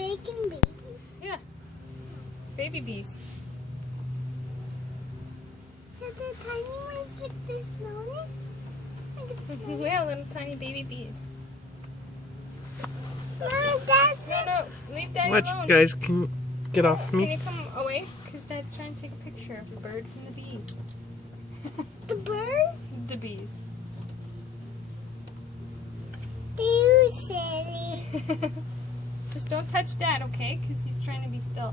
making babies? Yeah. Baby bees. Are there tiny ones like the snowflakes? Yeah, little tiny baby bees. Mama, that's it. No, leave Daddy Watch, alone. guys, can you get off Can me? you come away? Because Dad's trying to take a picture of the birds and the bees. The birds? The bees. You silly. Just don't touch Dad, okay? Because he's trying to be still.